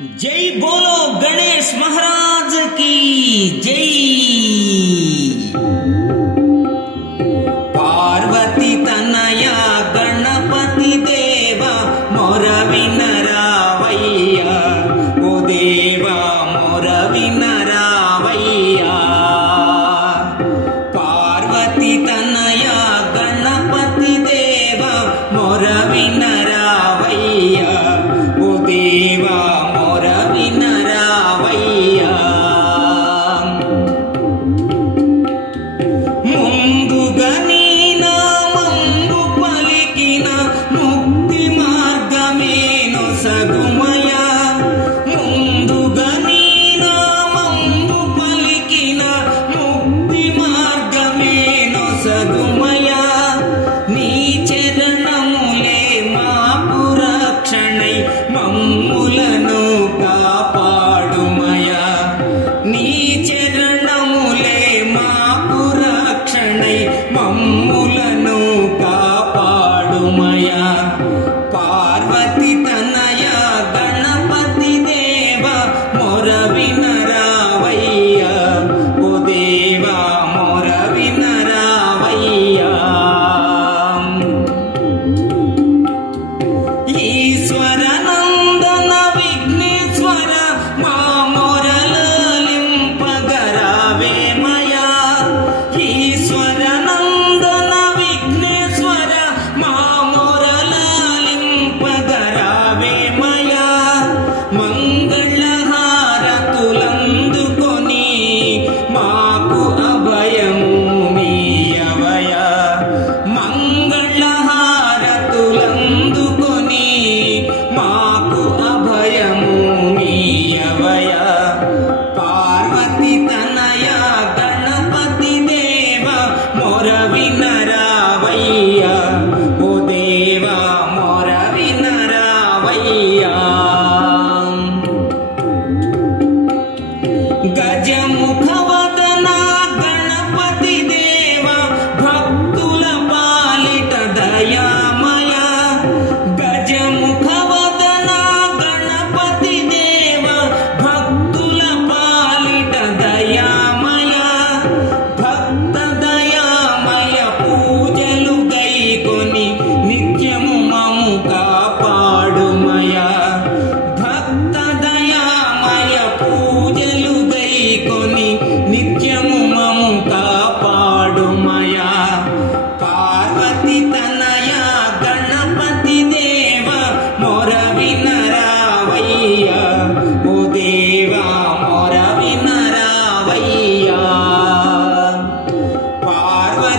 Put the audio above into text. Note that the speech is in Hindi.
जय बोलो गणेश महाराज की जय। पार्वती तनया गणपति देवा मोरविना பார்வதி 羡慕